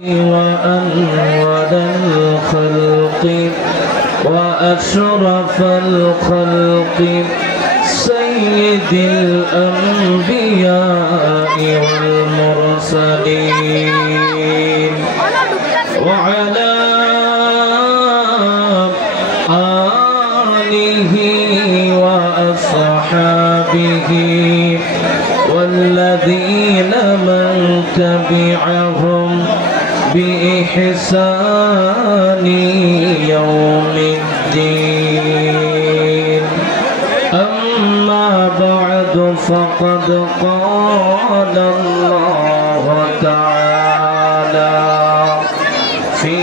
وأنور الخلق وأشرف الخلق سيد الأنبياء والمرسلين وعلى آله وأصحابه والذين من تبعهم بإحسان يوم الدين. أما بعد فقد قال الله تعالى في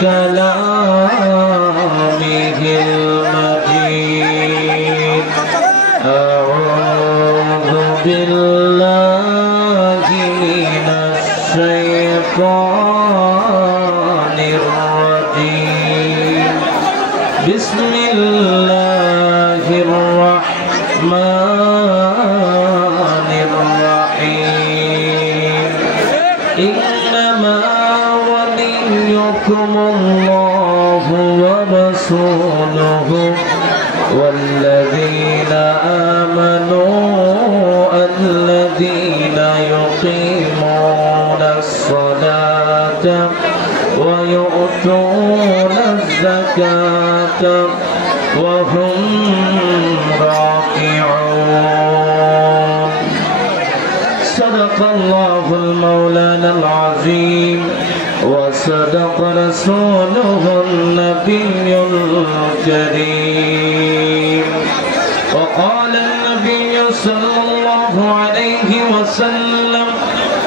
كلامه المجيد: أعوذ بالله من الشيطان الرجيم. بسم الله الرحمن الرحيم. إنما وليكم الله ورسوله والذين آمنوا الذين يقيمون الصلاة ويؤتون الزكاة وهم راكعون. صدق الله المولانا العظيم وصدق رسوله النبي الكريم. وقال النبي صلى الله عليه وسلم: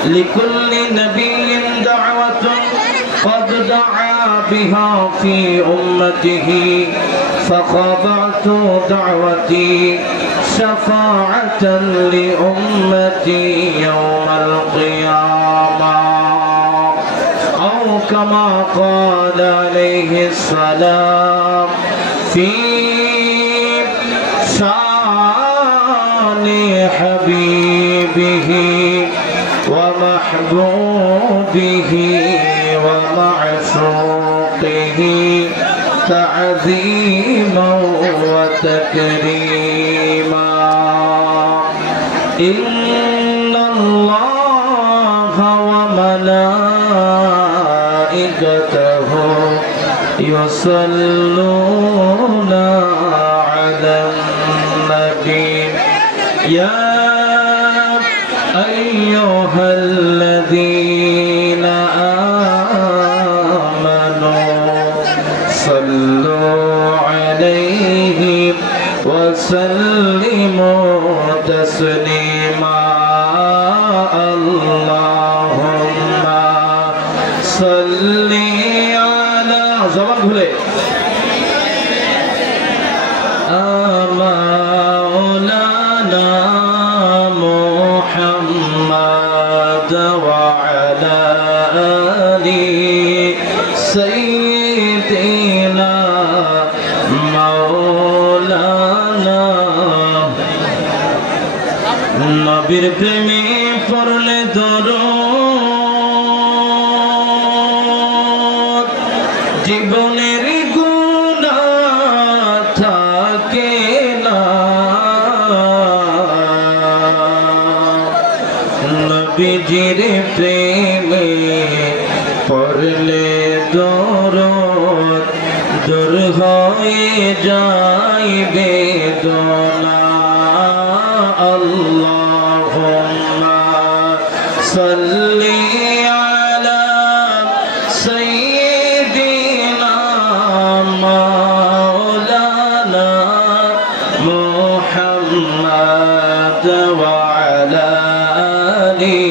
لكل نبي دعوة قد دعا بها في أمته فخضعت دعوتي شفاعة لأمتي يوم القيامة، أو كما قال عليه السلام في شان حبيبه ومحبوبه ومعشوقه تعظيما وتكريما. إن الله وملائكته يصلون على النبي يا أيها الذين آمنوا صلوا عليه وسلموا تسليما. اللهم صل على زمان بھولے مولانا محمد وعلى آل سيدنا مولانا। নবীর প্রেমে পড়লে দরুদ জীবনের গুনাহ থাকে না। নবীজির প্রেমে পড়লে দরুদ দূর হয়ে যায় বেদনা। আল্লাহুম্মা সাল্লি আলা সাইয়্যিদিনা মাওলানা মুহাম্মদ ওয়া আলা আলি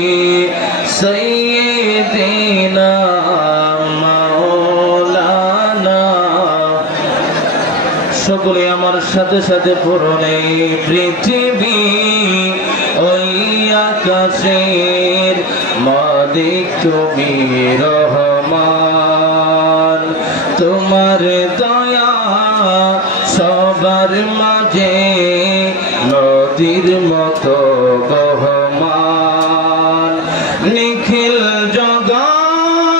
সাইয়্যিদিনা মাওলানা। সকলে আমার সাথে সাথে পড়ুন: এই পৃথিবী ওই আকাশের মালিক তুমি রহমান, তোমার দয়া সবার মাঝে নদীর মতো বহমান। নিখিল জগৎ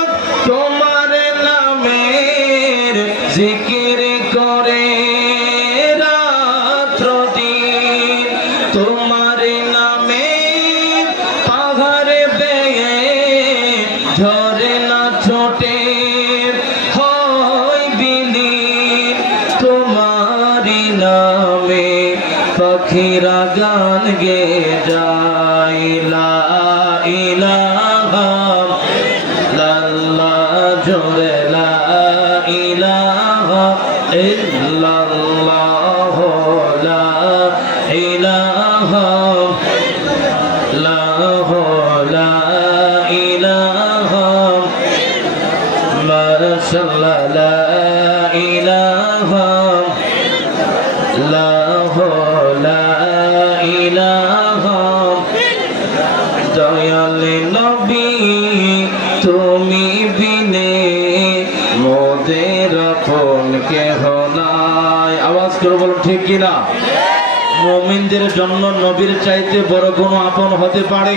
পাখিরা গান গে যায় লা ইলাহা ইল্লাল্লাহ জোরে লা ইলাহা ইল্লাল্লাহ লা ইলাহা ইল্লাল্লাহ লা ইলাহা মাশাআল্লাহ লা ইলাহা ইল্লাল্লাহ লা ইলাহা দয়াল নবী তুমি বিনে মোদের আপন কেহ নাই। আওয়াজ করে বলুন ঠিক কিনা? মুমিনদের জন্য নবীর চাইতে বড় কোনো আপন হতে পারে?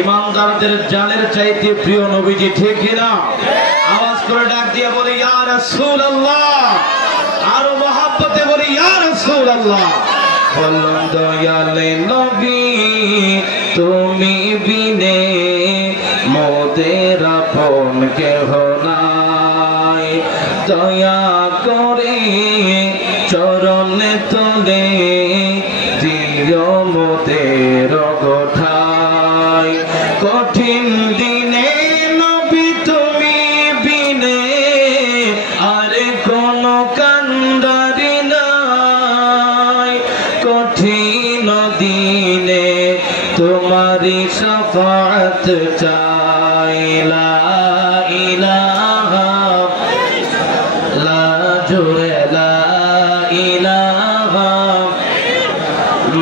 ইমানদারদের জানের চাইতে প্রিয় নবীজি, ঠিক কিনা? আওয়াজ করে ডাক দিয়ে বলি ইয়া রাসূলুল্লাহ, আরো মহব্বতে বলি ইয়া রাসূলুল্লাহ। বলুন দয়ালে নবী তুমি বিনে মোদের আপন কেহ নাই। দয়া করে চরণে তলে দিও মোদের গোঠাই। কঠিন দিনে নবী তুমি বিনে আর কোন কান্ডারি নাই। কঠিন দিনে তোমারি শাফাআত চাই লা ইলাহা লা জোরে লা ইলাহা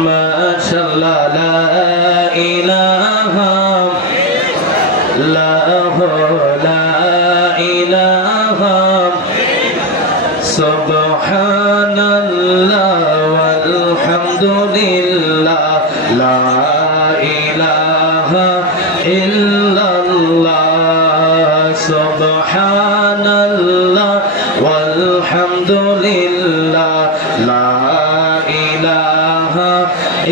মাশাআল্লাহ লা ইলাহা ইল্লাল্লাহ লা ইলাহা সুবহানাল্লাহ ওয়ালহামদুলিল্লাহ লা ইলাহা ইল্লাল্লাহ সুবহানাল্লাহ ওয়ালহামদুলিল্লাহ লা ইলাহা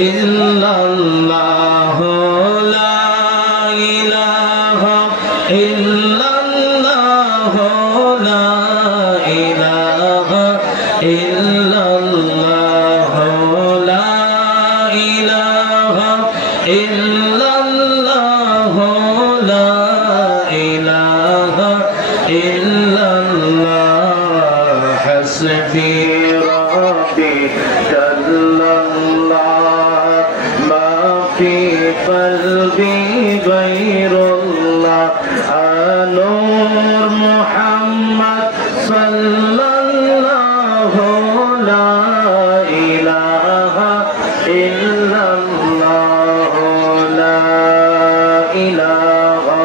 ইল্লাল্লাহ লা ইলাহা ইল্লাল্লাহ লা ইলাহা ইল্লাল্লাহ লা ইলাহা ইল্লাল্লাহ লা ইলাহা ইল্লাল্লাহ হাসবি রাব্বি জাল্লাল্লাহ মা ফি কলবি গায়রুল্লাহ নূর মুহাম্মদ সাল্লাল্লাহু লা ইলাহা ইল্লাল্লাহ লা ইলাহা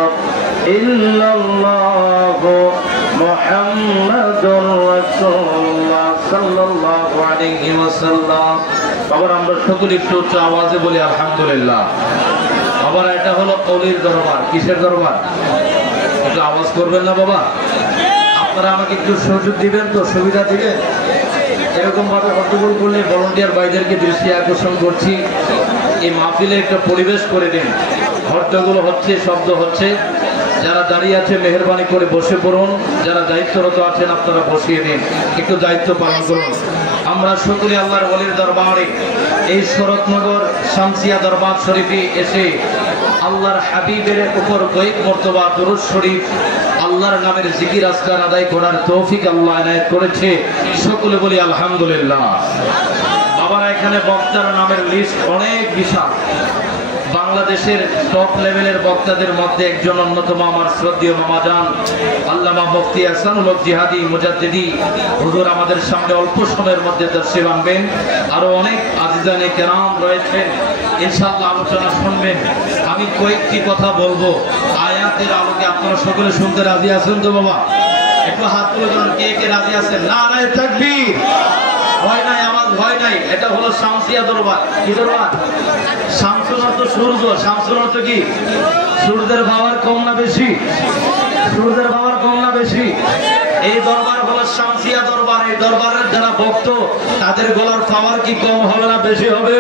ইল্লাল্লাহ মুহাম্মাদুর রাসূলুল্লাহ সাল্লাল্লাহু আলাইহি ওয়াসাল্লাম। আবার আমরা সকলে একটু উচ্চ আওয়াজে বলি আলহামদুলিল্লাহ। আবার এটা হলো কলির দরবার। কিসের দরবার? একটু আওয়াজ করবেন না বাবা? আপনারা আমাকে একটু সুযোগ দিবেন তো, সুবিধা দিবেন। এরকম ভাবে হট্টগোল করলে ভলান্টিয়ার ভাইদেরকে দৃষ্টি আকর্ষণ করছি, এই মাহফিলে একটা পরিবেশ করে দিন। হট্টগোল হচ্ছে, শব্দ হচ্ছে। যারা দাঁড়িয়ে আছে মেহেরবানি করে বসে পড়ুন, যারা দায়িত্বরত আছেন আপনারা বসিয়ে দিন, একটু দায়িত্ব পালন করুন। আমরা সকলে আল্লাহর ওলির দরবারে এই শরৎনগর শামসিয়া দরবার শরীফে এসে আল্লাহর হাবিবের উপর কয়েক মর্তবা দুরূদ শরীফ আল্লাহর নামের জিকির আজকার আদায় করার তৌফিক আল্লাহ এনায়েত করেছে। সকলে বলি আলহামদুলিল্লাহ। বাবারা, এখানে বক্তার নামের লিস্ট অনেক বিশাল। বাংলাদেশের টপ লেভেলের বক্তাদের মধ্যে একজন অন্যতম আমার শ্রদ্ধেয় মামাজান আল্লামা মুফতি আহসানুল হক জিহাদি মুজাদ্দিদি হুজুর আমাদের সামনে অল্প সময়ের মধ্যে দর্শে আনবেন। আরো অনেক আজিজানে কেরাম রয়েছেন, ইনশাআল্লাহ আলোচনা শুনবেন। আমি কয়েকটি কথা বলবো আয়াতের আলোকে। আপনারা সকলে শুনতে রাজি আছেন তো বাবা? একটু হাত তুলে ধরুন, কে কে রাজি আছেন? নারায়ে তাকবীর। ভয় নাই, আমার ভয় নাই। এটা হলো শামসিয়া দরবার। কি দরবার? শামসুল অর্থ সূর্য। শামসুল অর্থ কি? সূর্যের পাওয়ার কম না বেশি? সূর্যের পাওয়ার কম না বেশি? এই দরবার হলো শামসিয়া দরবার। এই দরবারের যারা ভক্ত তাদের গলার পাওয়ার কি কম হবে না বেশি হবে?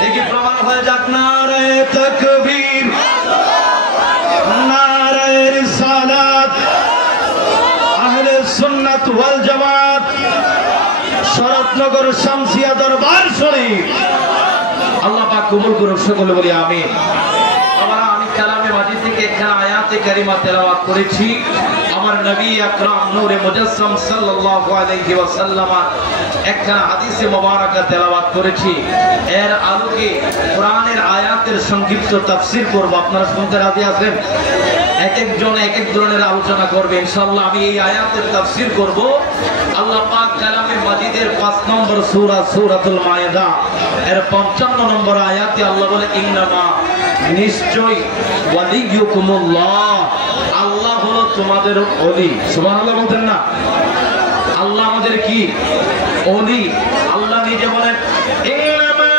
দেখি প্রমাণ হয়ে যাক। নারায়ে তাকবীর, নারায়ে রিসালাত, আহলে সুন্নাত ওয়াল জামাত। শরৎনগর শামসিয়া দরবার শরীফ আল্লাহ পাক কবুল করুন, সকলে বলি আমিন। আমরা আমি কালামে মাজিদ থেকে এখানে আয়াতে কারিমা তেলাওয়াত করেছি। আমার নবী আকরাম নূরে মুজাসসাম সাল্লাল্লাহু আলাইহি ওয়াসাল্লাম একখানা হাদিসে মুবারাকা তেলাওয়াত করেছি। এর আলোকে কোরআনের আয়াতের সংক্ষিপ্ত তাফসীর করব। আপনারা শুনতে রাজি আছেন? এক একজন এক এক ধরনের আলোচনা করবে ইনশাআল্লাহ। আমি এই আয়াতের তাফসীর করব। আল্লাহ পাক কালামে মাজিদের ৫ নম্বর সূরা সূরাতুল মায়েদা এর ৫৫ নম্বর আয়াতে আল্লাহ বলে ইন্নামা নিশ্চয় ওয়ালিয়ুকুমুল্লাহ, আল্লাহ হলো তোমাদের ওলি। সুবহানাল্লাহ বলতেন না? আল্লাহ আমাদের কি ওলি। আল্লাহ নিজে বলেন ইন্নামা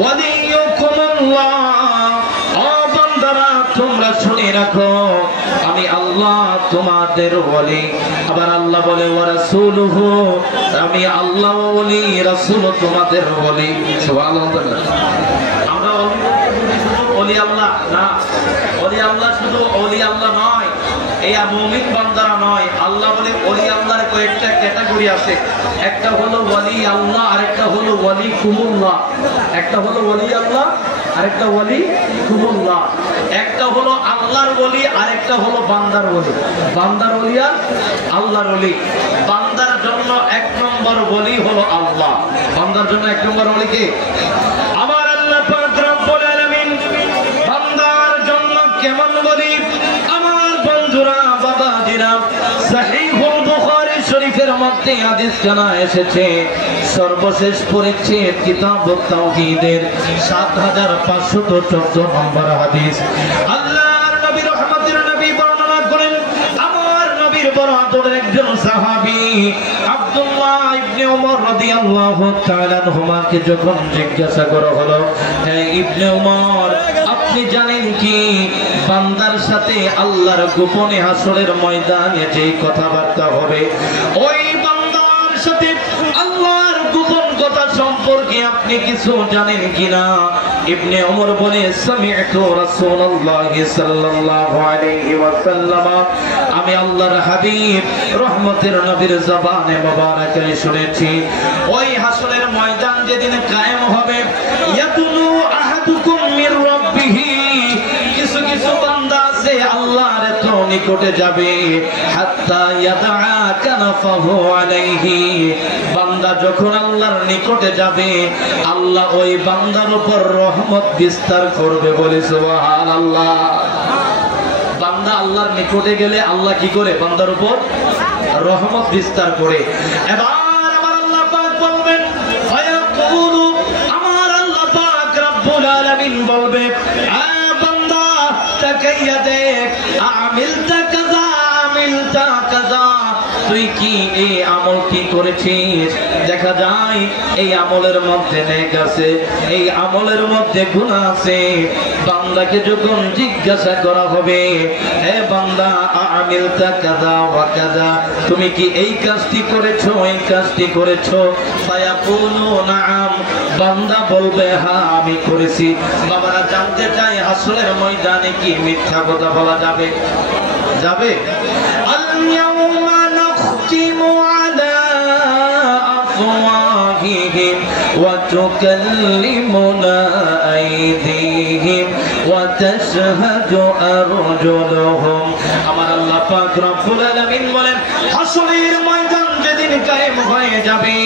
ওয়ালিয়ুকুমুল্লাহ, ও বান্দারা তোমরা শুনে রাখো আমি আল্লাহ তোমাদের ওলি। আবার আল্লাহ বলে ওয়া রাসূলুহু, আমি আল্লাহ ওলি, রাসূল তোমাদের ওলি। সুবহানাল্লাহ। আমরা ওলি আল্লাহ না, ওলি আল্লাহ শুধু ওলি আল্লাহ নয়, এই মুমিন বান্দারা নয়। আল্লাহ বলে ওলি আল্লাহর কয়েকটা ক্যাটাগরি আছে। একটা হলো ওলি আল্লাহ, আরেকটা হলো ওলি কুমুল্লাহ। একটা হলো ওলি আল্লাহ, আরেকটা ওলি কুমুল্লাহ। একটা হলো আল্লাহর ওলি, আরেকটা হলো বান্দার ওলি। বান্দার ওলি আর আল্লাহর ওলি। বান্দার জন্য এক নম্বর ওলি হলো আল্লাহ। বান্দার জন্য এক নম্বর ওলি কে? আমার আল্লাহ পাক রব্বুল আলামিন বান্দার জন্য কেমন ওলি? আমার বন্ধুরা, বাবাজিরা, সহিহুল বুখারী শরীফের মধ্যে হাদিস জানা এসেছে। সর্বশেষ পরিচ্ছেদ কিতাবুত তাওহীদের ৭৫১৪ নম্বর হাদিস। আল্লাহর নবী রহমতের নবী বর্ণনা করেন, আমার নবীর বড় আদরের একজন সাহাবী আব্দুল্লাহ ইবনে ওমর রাদিয়াল্লাহু তাআলা আনহুমাকে যখন জিজ্ঞাসা করা হলো, হে ইবনে ওমর, আপনি জানেন কি বান্দার সাথে আল্লাহর গোপনে হাসরের ময়দানে যে কথাবার্তা হবে, ওই বান্দার সাথে আল্লাহর গোপন কথা সম্পর্কে আপনি কিছু জানেন কিনা? ইবনে ওমর বলে সামি'তু রাসূলুল্লাহ সাল্লাল্লাহু আলাইহি ওয়াসাল্লাম, আমি আল্লাহর হাবিব রহমতের নবীর জবানে মুবারাকায় শুনেছি, ওই হাসরের ময়দান যেদিন কায়েম হবে, ইয়াতুনু আহাদুকুম মির রাব্বিহি, কিছু কিছু বান্দা আছে আল্লাহর এত নিকটে যাবে, হাত্তা ইয়াদা কানাফাহু আলাইহি, বান্দা যখন আল্লাহর নিকটে যাবে আল্লাহ ওই বান্দার উপর রহমত বিস্তার করবে। বলে সুবহানাল্লাহ। বান্দা আল্লাহর নিকটে গেলে আল্লাহ কি করে? বান্দার উপর রহমত বিস্তার করে। এবার আমার আল্লাহ পাক বলবেন, ফায়াকুলু, আমার আল্লাহ পাক রব্বুল আলামিন বলবে, আ বান্দা তাকাইয়া দেখ, আমিলতা কাযা আমিলতা কাযা, তুই কি এই আমল কি করেছিস? দেখা যায় এই আমলের মধ্যে নেক আছে, এই আমলের মধ্যে গুনাহ আছে। বান্দাকে যখন জিজ্ঞাসা করা হবে, হে বান্দা আমিলতা কাযা ওয়া কাযা, তুমি কি এই কাজটি করেছো, এই কাজটি করেছো? ফায়াকুলু নাআম, বান্দা বলবে হ্যাঁ আমি করেছি। বাবারা জানতে চাই হাসরের ময়দানে কি মিথ্যা কথা বলা যাবে? যাবে? আল-ইয়াউমা নাখতিমু আলা আফওয়াহিহিম ওয়া তুকাল্লিমুনা আইদিহিম ওয়া তাশহাদু আরজুলুহুম। আমার আল্লাহ পাক রব্বুল আলামিন বলেন, হাসরের ময়দান যেদিন কায়েম হয়ে যাবে,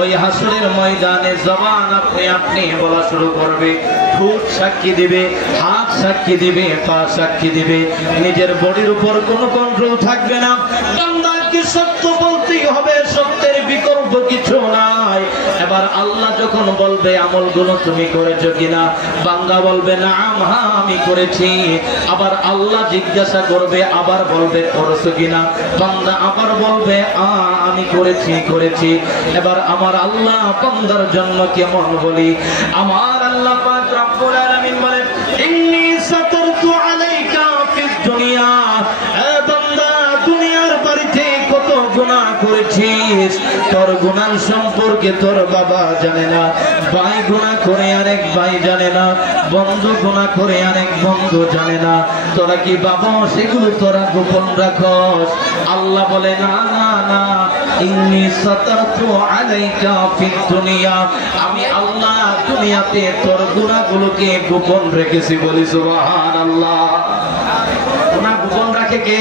ওই হাসরের ময়দানে জবান আপনি আপনি বলা শুরু করবে, ঠোঁট সাক্ষী দিবে, হাত সাক্ষী দিবে, পা সাক্ষী দিবে, নিজের বডির উপর কোনো কন্ট্রোল থাকবে না। বান্দাকে সত্য বলতেই হবে, সত্যের বিকল্প কিছু নাই। এবার আল্লাহ যখন বলবে আমলগুলো তুমি করেছো কিনা, বান্দা বলবে নাম, হ্যাঁ আমি করেছি। আবার আল্লাহ জিজ্ঞাসা করবে, আবার বলবে করেছো কিনা, বান্দা আবার বলবে আমি করেছি। এবার আমার আল্লাহ বান্দার জন্য কেমন বলি? আমার আল্লাহ পাক রব্বুল আলামিন বলেন, ইন্নী সাতারতু আলাইকা ফিদ দুনিয়া, এ বান্দা দুনিয়ার বাড়িতে কত গুনাহ করেছিস, রাখিস। তোর গুনাহ সম্পর্কে তোর বাবা জানে না, ভাই গুনাহ করে আরেক ভাই জানে না, বন্ধু গুনাহ করে আরেক বন্ধু জানে না। তোরা কি বাবা সেগুলো তোরা গোপন রাখস? আল্লাহ বলে না না না, ইন্নী সাতারতু আলাইকা ফিদ দুনিয়া, আমি আল্লাহ দুনিয়াতে তোর গুনাহগুলোকে গোপন রেখেছি। বলি সুবহানাল্লাহ। গুনাহ গোপন রাখে কে?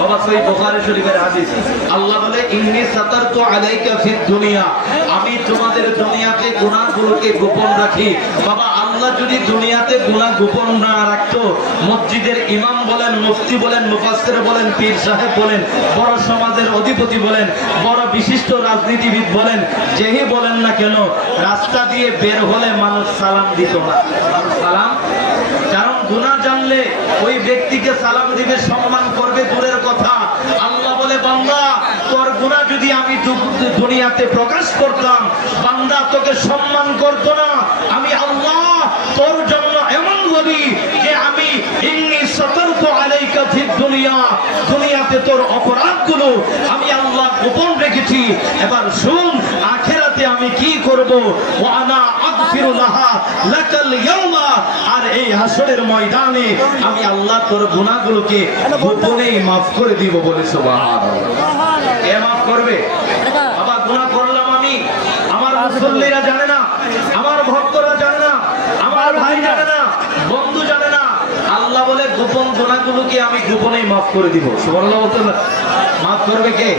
বাবা সহিহ বুখারী শরীফের হাদিস। আল্লাহ বলে ইন্নী সাতারতু আলাইকা ফিদ দুনিয়া, আমি তোমাদের দুনিয়াতে গুনাহগুলোকে গোপন রাখি। বাবা আল্লাহ যদি দুনিয়াতে গুনাহ গোপন না রাখতো, মসজিদের ইমাম বলেন, মুফতি বলেন, মুফাসসির বলেন, পীর সাহেব বলেন, বড় সমাজের অধিপতি বলেন, বড় বিশিষ্ট রাজনীতিবিদ বলেন, যেই বলেন না কেন, রাস্তা দিয়ে বের হলে মানুষ সালাম দিত না। সালাম, কারণ গুনাহ জানলে ওই ব্যক্তিকে সালাম দিবে, সম্মান করবে দূরের কথা। আল্লাহ বলে বান্দা তোর গুনাহ যদি আমি দুনিয়াতে প্রকাশ করতাম, বান্দা তোকে সম্মান করত না। আমি আল্লাহ তোর জন্য এমন বলি যে আমি ইন্নী সাতারতু আলাইকা ফিদ দুনিয়া, দুনিয়াতে তোর অপরাধগুলো আমি আল্লাহ গোপন রেখেছি। এবার শুন আখিরাতে আমি কি করব। ওয়া আনা আগফিরু লাহা লাকাল ইয়াওমা, আর এই হাসরের ময়দানে আমি আল্লাহ তোর গুনাহগুলোকে গোপনেই maaf করে দিব। বলে সুবহানাল্লাহ। কে maaf করবে? বাবা গুনাহ করলাম আমি, আমার মুসল্লিরা জানে না, আমার ভক্তরা জানে না, আমার ভাই জানে না, বন্ধু জানে না। আল্লাহ বলে গোপন গুনাহগুলোকে আমি গোপনেই maaf করে দিব। সুবহানাল্লাহ বলতে maaf করবে কে?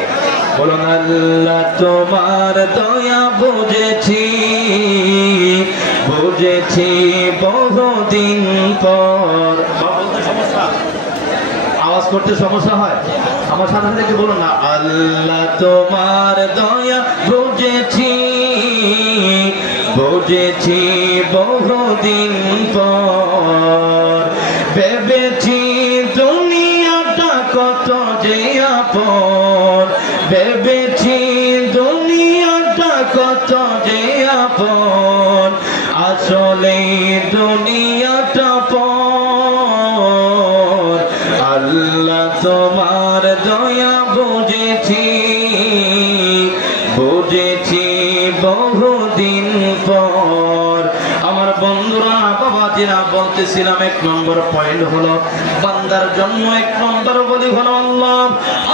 বলুন আল্লাহ তোমার দয়া বুঝেছি, বুঝেছি বহুদিন পর। বলতে সমস্যা, আওয়াজ করতে সমস্যা হয়, আমার সাথে সাথে বলুন না, আল্লাহ তোমার দয়া বুঝেছি, বুঝেছি বহুদিন পর, ভেবেছি দুনিয়াটা কত যে আপন, ভেবেছি দুনিয়াটা কত যে আপন, আসলে দুনিয়াটা পর। আল্লাহ তোমার দয়া বুঝেছি, বুঝেছি বহুদিন পর। আমার বন্ধুরা বাবাজিরা বলতেছিলাম, এক নম্বর পয়েন্ট হলো বান্দার জন্য এক নম্বর বলি হলো আল্লাহ।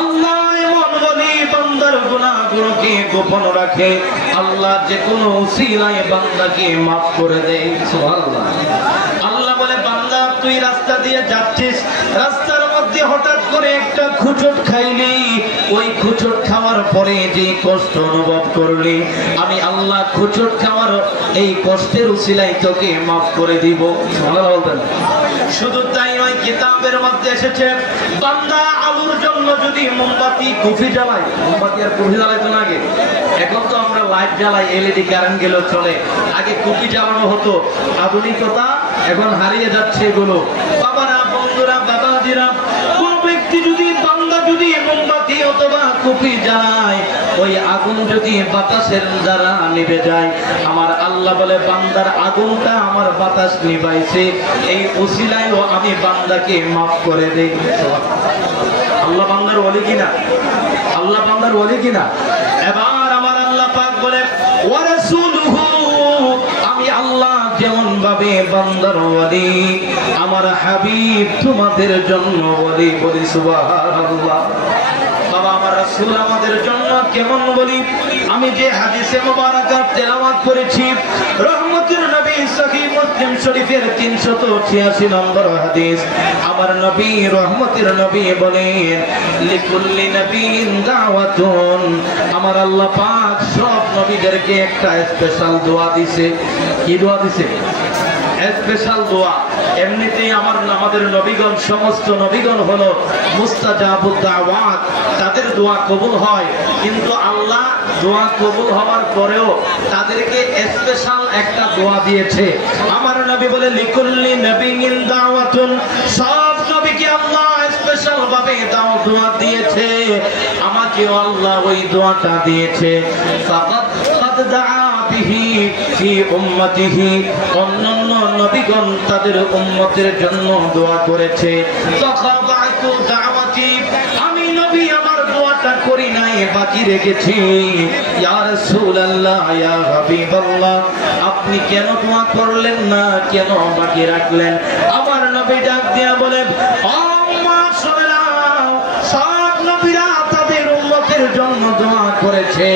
আল্লাহ এমন বলি বান্দার গুনাহগুলোকে গোপন রাখে। আল্লাহ যে কোনো উসিলায় বান্দাকে maaf করে দেয়। সুবহানাল্লাহ। আল্লাহ বলে বান্দা তুই রাস্তা দিয়ে যাচ্ছিস, রাস্তার মধ্যে হঠাৎ করে একটা খুচট খাইলি, ওই খুচট খাওয়ার পরে যে কষ্ট অনুভব করলি, আমি আল্লাহ খুচট খাওয়ার এই কষ্টের উসিলায় তোকে maaf করে দিব। সুবহানাল্লাহ বলতেন। শুধু তাই নয়, কিতাবের মধ্যে এসেছে বান্দা আলুর জন্য যদি মোমবাতি কুফি জ্বালায়, মোমবাতি আর কুফি জ্বালাইতো না আগে, এখন তো আমরা লাইট জ্বালাই, এলইডি কারেন্ট গেলেও চলে। আগে কুফি জ্বালানো হতো, আধুনিকতা এখন হারিয়ে যাচ্ছে এগুলো। বাবারা বন্ধুরা বাবাজিরা, কোন ব্যক্তি যদি বান্দা যদি মোমবাতি অথবা কুফি জ্বালায়, ওই আগুন যদি বাতাসের দ্বারা নিভে যায়, আমার আল্লাহ বলে বান্দার আগুনটা আমার বাতাস নিভাইছে, এই উসিলায়ও আমি বান্দাকে maaf করে দেই। আল্লাহ বান্দার ওলি কিনা? আল্লাহ বান্দার ওলি কিনা? এবার আমার আল্লাহ পাক বলে ওয়া রাসূলুহু, আমি আল্লাহ যেমন ভাবে বান্দার ওলি, আমার হাবিব তোমাদের জন্য ওলি। বলি সুবহানাল্লাহ। বাবা আমার রাসূল আমাদের জন্য কেমন বলি? আমি যে হাদিসে মুবারাকা তেলাওয়াত করেছি, রহমতের নবী সহিহ মুসলিম শরীফের 386 নম্বর হাদিস, আমার নবী রহমতের নবী বলেন লিকুল্লি নবীন দাওয়াতুন, আমার আল্লাহ পাক সব নবীদেরকে একটা স্পেশাল দোয়া দিয়েছে। কি দোয়া দিয়েছে? স্পেশাল দোয়া। এমনিতেই আমাদের নবীগণ, সমস্ত নবীগণ হলো মুস্তাজাবুদ দাওয়াত, তাদের দোয়া কবুল হয়। কিন্তু আল্লাহ দোয়া কবুল হওয়ার পরেও তাদেরকে স্পেশাল একটা দোয়া দিয়েছে। আমার নবী বলে লিকুল্লি নবীন দাওয়াতুন, সব নবীকে আল্লাহ স্পেশাল ভাবে দোয়া দিয়েছে, আমাকেও আল্লাহ ওই দোয়াটা দিয়েছে। ফাকাদ দাআ বিহি ফি উম্মতিহি, অন্যান্য নবীগণ তাদের উম্মতের জন্য দোয়া করেছে। ফাকাবাতু দাওয়াতি, আমি নবী আমার দোয়াটা করি নাই, বাকি বাকি রেখেছি। ইয়া রাসূলুল্লাহ, ইয়া হাবিবাল্লাহ, আপনি কেন দোয়া করলেন না, কেন বাকি রাখলেন? আমার নবী ডাক দিয়া বলেন, ও উম্মত শুনে নাও, সব নবীরা তাদের উম্মতের জন্য দোয়া করেছে,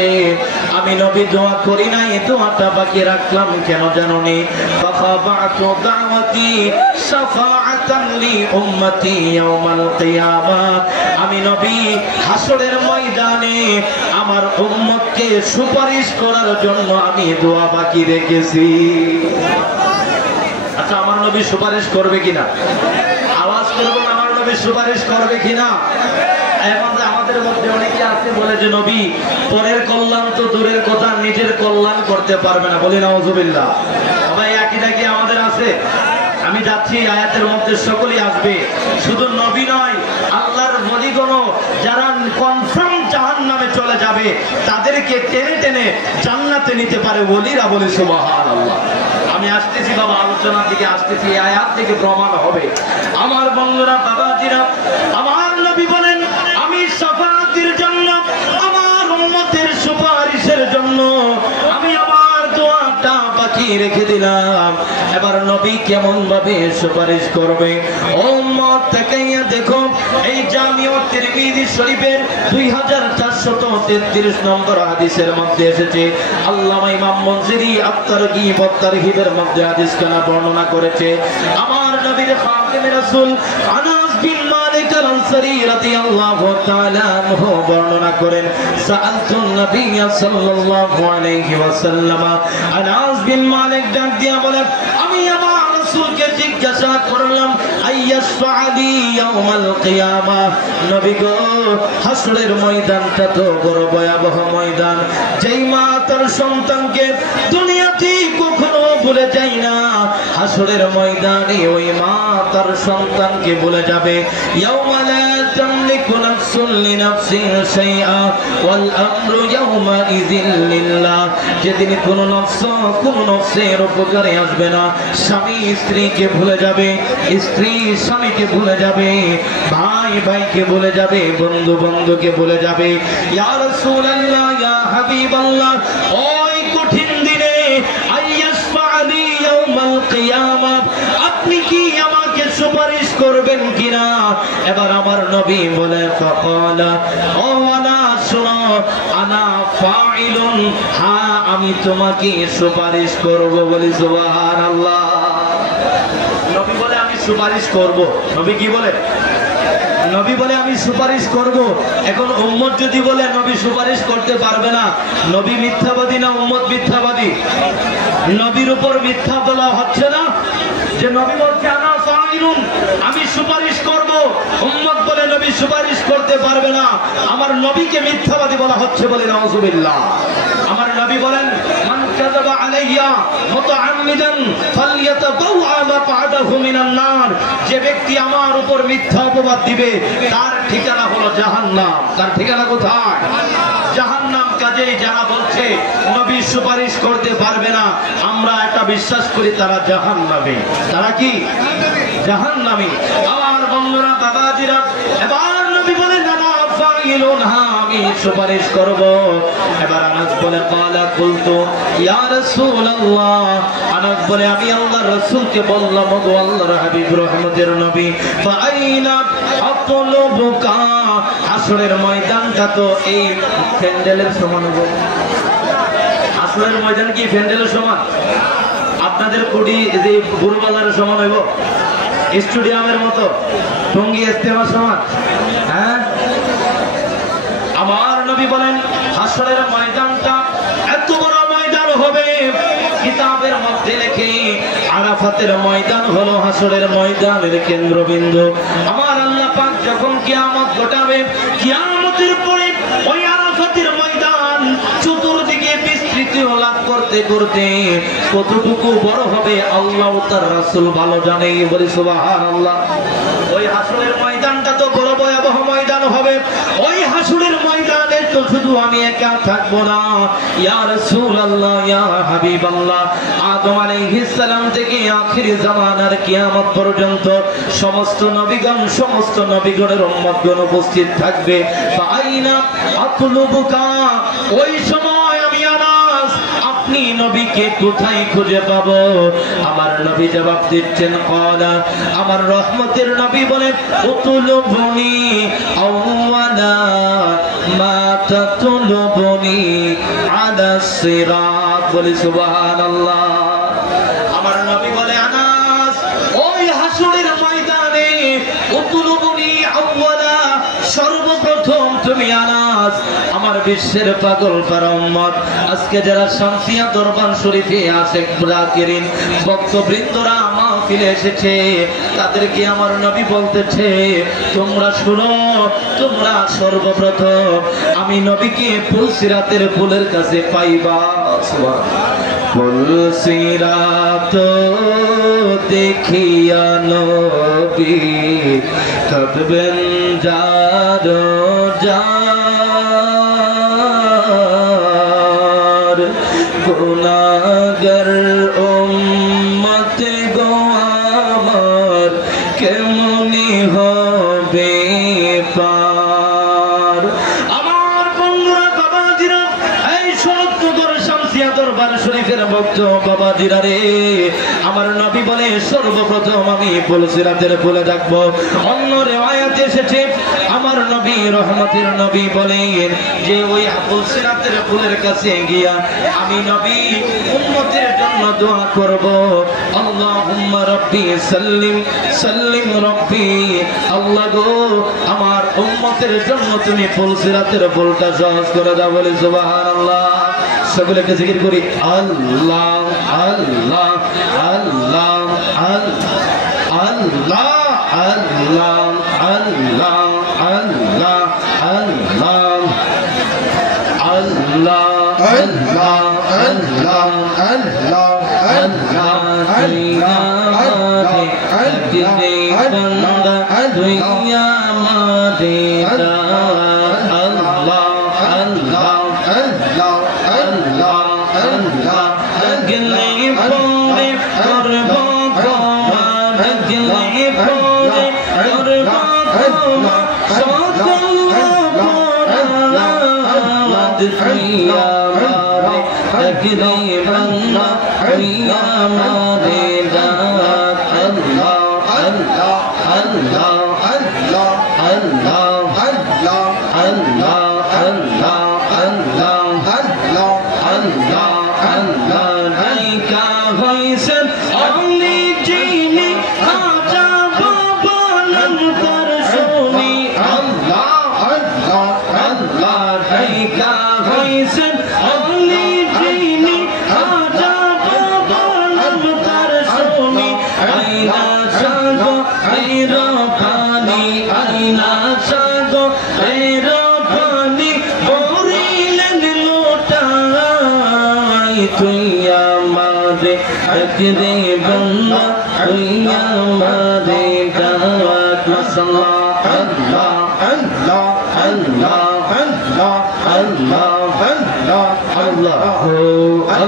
আমি নবী দোয়া করি নাই, দোয়াটা বাকি রাখলাম কেন জানোনি? ফাখাবাতু দাওয়াতি শাফাআতান লি উম্মতি ইয়াউমাল কিয়ামাহ, আমি নবী হাসরের ময়দানে আমার উম্মতকে সুপারিশ করার জন্য আমি দোয়া বাকি রেখেছি। আচ্ছা, আমার নবী সুপারিশ করবে কিনা? আওয়াজ করবেন, আমার নবী সুপারিশ করবে কিনা? আমাদের মধ্যে অনেকে আছে বলে যে নবী পরের কল্যাণ তো দূরের কথা, নিজের কল্যাণ করতে পারবে না, বলি নাউজুবিল্লাহ। ভাই আকীদা কি আমাদের আছে? আমি যাচ্ছি, আয়াতের মধ্যে সকলেই আসবে, শুধু নবী নয়, আল্লাহর ওলিগণও যারা কনফার্ম জাহান্নামে চলে যাবে তাদেরকে টেনে টেনে জান্নাতে নিতে পারে ওলিরা, বলে সুবহানাল্লাহ। আমি আসতেছি বাবা, আলোচনার দিকে আসতেছি, আয়াত থেকে প্রমাণ হবে। আমার বন্ধুরা, বাবাজিরা, আমার নবী বলেন, আমি শাফাআতের জন্য, আমার উম্মতের সুপারিশের জন্য আমি আমার দোয়াটা বাকি রেখে দিলাম। এবার নবী কেমন ভাবে সুপারিশ করবে? ও উম্মত, তাকাইয়া দেখো, এই জামিউ তিরমিজি শরীফের 2433 নম্বর হাদিসের মধ্যে এসেছে, আল্লামা ইমাম মুনজিরি আত-তারগীব ওয়াত তারহিবের মধ্যে হাদিসখানা বর্ণনা করেছে। আমার নবীর খাদেম রাসূল আনাস বিন মালিক আল-আনসারী রাদিয়াল্লাহু তাআলা আনহু বর্ণনা করেন, সাআলতুন নবী সাল্লাল্লাহু আলাইহি ওয়াসাল্লাম, আনাস বিন মালিক ডাক দিয়া বলেন, আমি আমার রাসূলকে জিজ্ঞাসা করলাম, আইয়াশফা'লি ইয়াউমাল কিয়ামাহ, নবী গো, হাসরের ময়দানটা তো বড় ভয়াবহ ময়দান, যেই মা তার সন্তানকে দুনিয়াতে কখনো ভুলে যায় না, হাসরের ময়দানে ওই মা তার সন্তানকে ভুলে যাবে। ইয়াউমা লা তামলিকু নাফসুন লিনাফসিন শাইআ ওয়াল আমরু ইয়াউমা ইযিন লিল্লাহ, যেদিন কোনো নফসের উপকারে আসবে না। স্বামী স্ত্রীকে ভুলে যাবে, স্ত্রী স্বামীকে ভুলে যাবে, ভাই ভাইকে ভুলে যাবে, বন্ধু বন্ধুকে ভুলে যাবে। ইয়া রাসূলুল্লাহ, ইয়া হাবিবাল্লাহ, ওই কঠিন দিনে আইয়াশফা'লি ইয়াউমাল কিয়ামাহ, আপনি কি আমাকে সুপারিশ করবেন কিনা? এবার আমার নবী বলে, ফাকালা, ও আনা, শুনো, আনা ফাইলুন, হ্যাঁ আমি তোমাকে সুপারিশ করব, বলি সুবহানাল্লাহ। নবী বলে আমি সুপারিশ করব। নবী কি বলে? নবী বলে আমি সুপারিশ করব। এখন উম্মত যদি বলে নবী সুপারিশ করতে পারবে না, নবী মিথ্যাবাদী না উম্মত মিথ্যাবাদী? নবীর উপর মিথ্যা বলা হচ্ছে না, যে নবী বলছে আনা ফাইলুন, আমি সুপারিশ করব, উম্মত বলে নবী সুপারিশ করতে পারবে না, আমার নবীকে মিথ্যাবাদী বলা হচ্ছে, বলে নাউজুবিল্লাহ। আমার নবী বলেন, মান কাযাবা আলাইয়া মুতাআম্মিদান ফালইয়াতাবাওয়া মাকআদাহু মিনান নার, যে ব্যক্তি আমার উপর মিথ্যা অপবাদ দিবে তার ঠিকানা হলো জাহান্নাম। তার ঠিকানা কোথায়? জাহান্নাম। কাজেই যারা বলছে নবী সুপারিশ করতে পারবে না, আমরা এটা বিশ্বাস করি তারা জাহান্নামী। তারা কি? জাহান্নামী। আমার বন্ধুরা, বাবাজিরা, এবার নবী বলেন, আনা ফাইলুন, হ্যাঁ আমি সুপারিশ করব। এবার আনাস বলে, ক্বালা কুলতু ইয়া রাসূলুল্লাহ, আনাস বলে আমি আল্লাহর রাসূলকে বললাম, ওগো আল্লাহর হাবিব, রহমতের নবী, ফাআইনা আতলুবুকা, হাসরের ময়দানটা তো এই প্যান্ডেলের সমান হবে। হাসরের ময়দান কি প্যান্ডেলের সমান? আপনাদের কুড়ি যে বুরবাজারের সমান হইব? স্টেডিয়ামের মতো? টঙ্গী ইজতেমার সমান? হ্যাঁ। আমার নবী বলেন, হাসরের ময়দানটা এত বড় ময়দান হবে, কিতাবের মধ্যে লেখে আরাফাতের ময়দান হলো হাসরের ময়দানের কেন্দ্রবিন্দু। আমার আল্লাহ পাক যখন কিয়ামত ঘটাবে, কিয়ামতের পরে ওই আরাফাতের ময়দান চতুর্দিকে বিস্তৃতি লাভ করতে করতে কতটুকু বড় হবে আল্লাহ তার রাসূল ভালো জানে, বলি সুবহানাল্লাহ। ওই হাসরের ময়দানটা তো বড় ভয়াবহ ময়দান হবে। ওই হাসরের ময়দানে তো শুধু আমি একা থাকবো না, ইয়া রাসূলুল্লাহ, ইয়া হাবিবাল্লাহ, আদম আলাইহিস সালাম থেকে আখির জামানার কিয়ামত পর্যন্ত সমস্ত নবীগণ, সমস্ত নবীগণের উম্মতগণ উপস্থিত থাকবে। ফাআইনা আতলুবুকা, ওই সময় আমি আনাস আপনি নবীকে কোথায় খুঁজে পাবো? আমার নবী জবাব দিচ্ছেন, ক্বালা, আমার রহমতের নবী বলেন, উতলুবুনি আওয়ালা মা তাতলুবুনি আলা সিরাত। বলি সুবহানাল্লাহ। আমার নবী বলে, আনাস ওই হাসরের ময়দানে উতলুবুনি আওয়ালা, সর্বপ্রথম তুমি আনাস আমার বিশ্বের পাগল পারা উম্মত, আজকে যারা শামসিয়া দরবার শরীফে আশেক জাকিরিন ভক্তবৃন্দরা মাহফিলে এসেছে, তাদেরকে আমার নবী বলতেছে, তোমরা শুনো, তোমরা সর্বপ্রথম আমি নবীকে ফুলসিরাতের ফুলের কাছে পাইবা। ফুলসিরাত দেখিয়া নবী কাঁদবেন যার যার, গুনাহগার উম্মত গো আমার কেমনি হবে পার। আমার বন্ধুরা, বাবাজিরা, এই সত্যদর শামসিয়া দরবার শরীফের ভক্ত বাবাজিরা রে, আমার নবী বলে সর্বপ্রথম আমি ফুলসিরাতের ফুলে থাকবো। অন্য রিওয়ায়াতে এসেছে আমার নবী রহমতের নবী বলেন যে ওই ফুলসিরাতের ফুলের কাছে গিয়া আমি নবী উম্মতের জন্য দোয়া করব, আল্লাহুম্মা রাব্বি সাল্লিম সাল্লিম রাব্বি, আল্লাহ গো আমার উম্মতের জন্য তুমি ফুলসিরাতের ফুলটা সহজ করে দাও। বলে সুবহানাল্লাহ। সকলকে জিকির করি, আল্লাহ আল্লাহ আল্লাহ আল্লাহ আল্লাহ আল্লাহ আল্লাহ আল্লাহ আল্লাহ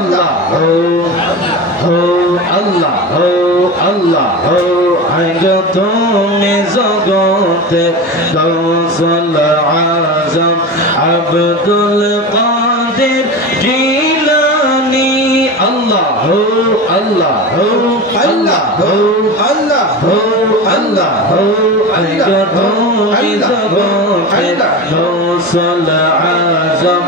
আল্লাহ আল্লাহ আল্লাহ তুমি জগতে গৌসুল আজম আব্দুল কাদের জিলানী। আল্লাহ আল্লাহ আল্লাহ আল্লাহ আল্লাহ তুমি জগতে গৌসুল আজম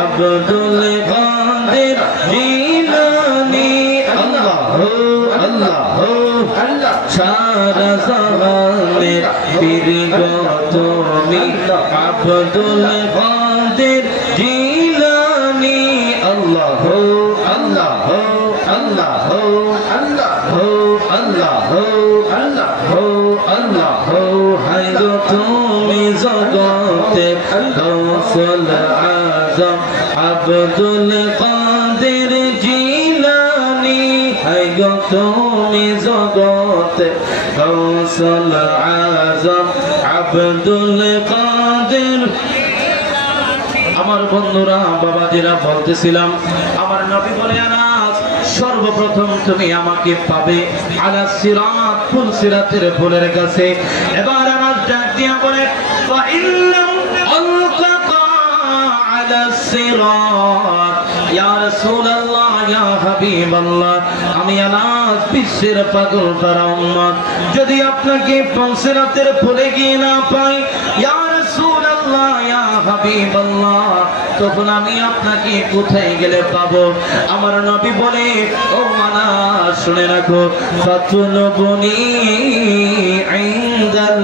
আব্দুল কাদের জিলানী। আল্লাহ আল্লাহ আল্লাহ সারা জাহানের পীর গো তুমি আব্দুল কাদের জিলানী। আল্লাহ আল্লাহ আল্লাহ আল্লাহ আল্লাহ আল্লাহ আল্লাহ হায় গো তুমি জগতে গৌসুল আজম আব্দুল কাদের জিলানী। হায় গো তুমি জগতে গৌসুল আজম আব্দুল কাদের। আমার বন্ধুরা বাবাজিরা বলতেছিলাম আমার নবী বলে আনাস সর্বপ্রথম তুমি আমাকে পাবে আলা সিরাত ফুল সিরাতের ফুলের কাছে। এবার আনাস ডাক দিয়া বলে ফা ইল্লাম আলকাকা আলা সিরাত ইয়া রাসূলুল্লাহ ইয়া হাবিবাল্লাহ আমি আনাস বিশ্বের পাগল তার উম্মত যদি আপনাকে ফুল সিরাতের ফুলে গিয়ে না পাই ইয়া রাসূলুল্লাহ ইয়া হাবিবাল্লাহ তখন আমি আপনাকে কোথায় গেলে পাবো? আমার নবী বলে ও আনাস শুনে রাখো ফাতুলবুনি ইনদাল